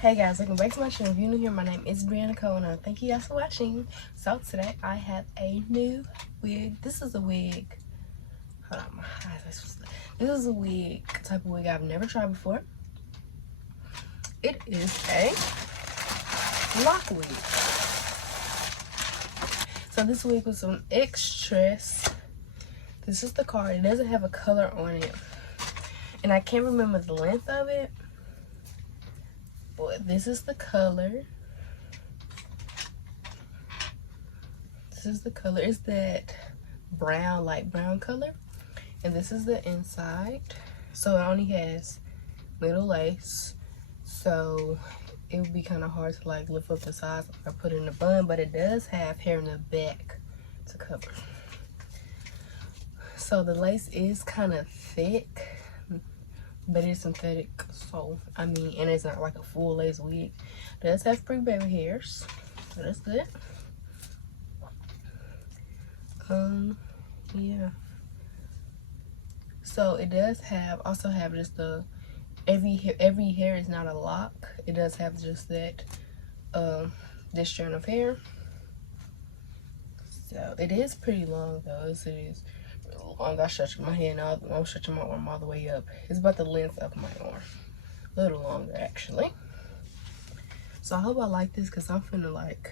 Hey guys, welcome back to my channel. If you're new here, my name is Brianna Cole, and thank you guys for watching. So today I have a new wig. This is a wig. Hold on, my eyes. This is a wig, type of wig I've never tried before. It is a lock wig. So this wig was on X-TRESS. This is the card. It doesn't have a color on it, and I can't remember the length of it. But this is the color. This is the color. It's that brown, light brown color. And this is the inside. So it only has little lace. So it would be kind of hard to like lift up the sides or put it in a bun. But it does have hair in the back to cover. So the lace is kind of thick, but it's synthetic, so I mean, and it's not like a full lace wig. It does have pretty baby hairs, so that's good. Yeah. So it does have also have just the every hair is not a lock. It does have just that this strand of hair. So it is pretty long though. It is long. I stretch my hand out. I'm stretching my arm all the way up. It's about the length of my arm. A little longer actually. So I hope I like this because I'm finna like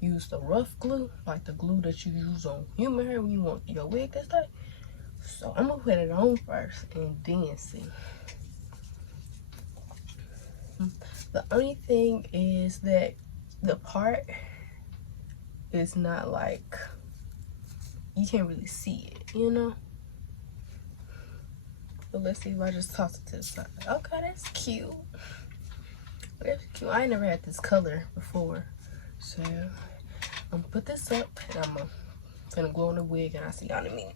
use the rough glue, like the glue that you use on human hair when you want your wig to stay. So I'm gonna put it on first and then see. The only thing is that the part is not like, you can't really see it, you know? But let's see if I just toss it to the side. Okay, that's cute. That's cute. I ain't never had this color before. So I'm gonna put this up and I'm gonna glue on the wig and I'll see y'all in a minute.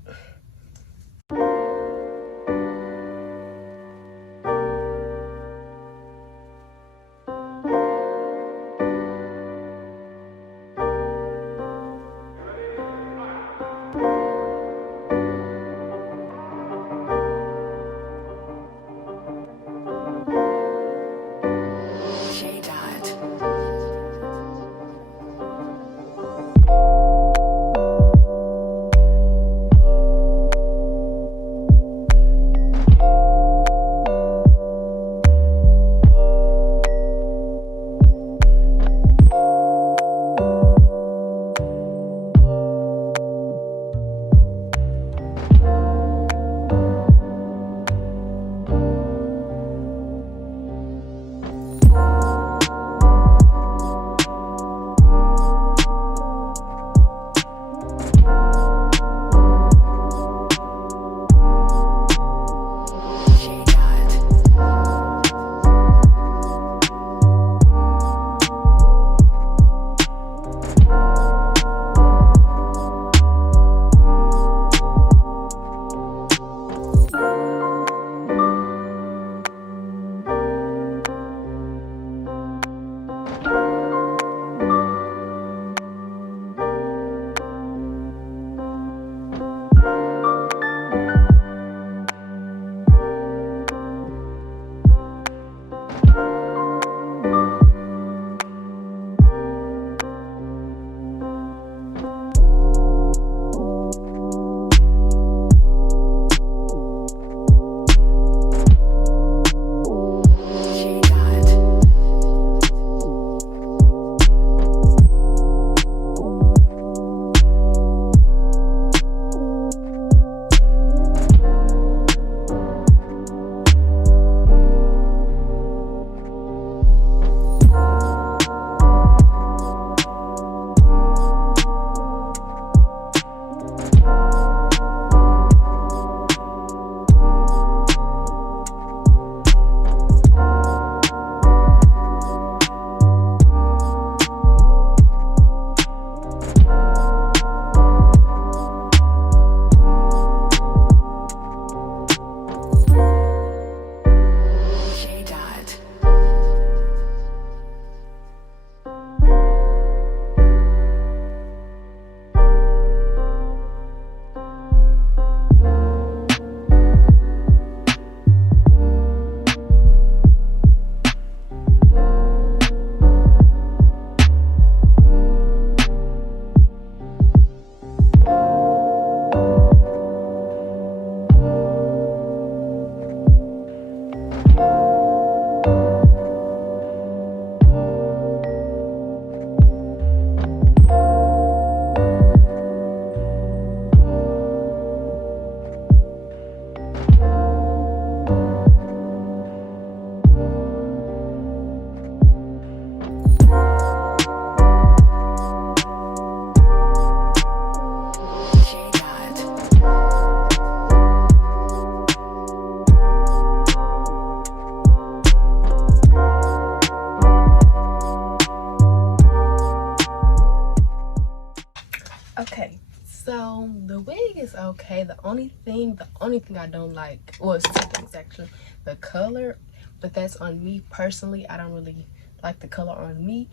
okay. The only thing I don't like, well, it's two things actually. The color, but that's on me personally. I don't really like the color on me.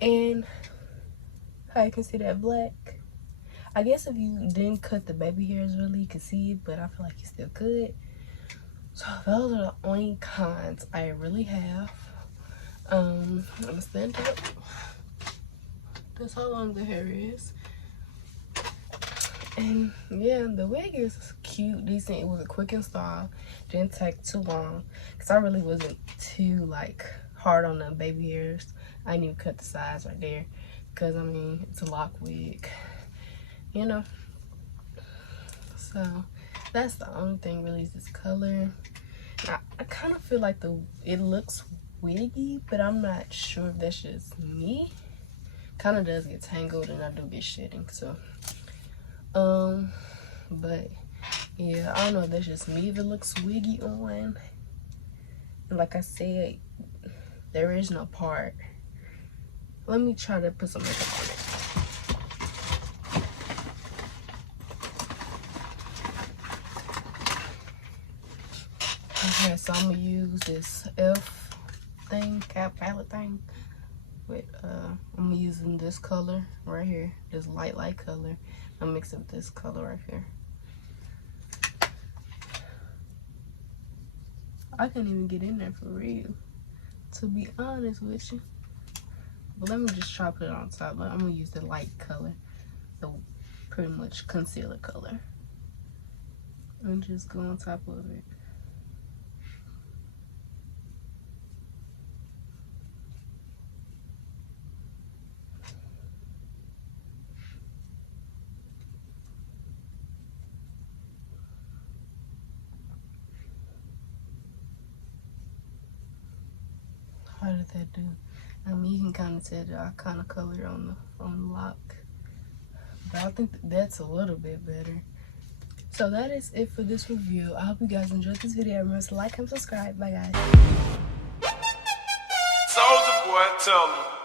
And how you can see that black. I guess if you didn't cut the baby hairs really, you could see it, but I feel like you still could. So those are the only cons I really have. I'm gonna stand up. That's how long the hair is. And yeah, the wig is cute, decent. It was a quick install. Didn't take too long. Because I really wasn't too like hard on the baby hairs. I didn't even cut the sides right there. Because I mean, it's a lock wig. You know. So that's the only thing really is this color. I kind of feel like it looks wiggy, but I'm not sure if that's just me. Kind of does get tangled and I do get shedding, so but yeah, I don't know if that's just me if it looks wiggy on. And like I said, there is no part. Let me try to put some makeup on it. Okay, so I'm gonna use this cap palette thing with I'm using this color right here, this light color. I'm mixing this color right here. I can't even get in there for real, to be honest with you. But let me just try to put it on top. But I'm gonna use the light color, the pretty much concealer color, and just go on top of it. How did that do? I mean, you can kind of tell that I kind of colored on the lock, but I think that's a little bit better. So that is it for this review. I hope you guys enjoyed this video. Remember to like and subscribe. Bye guys. Soulja Boy, tell me.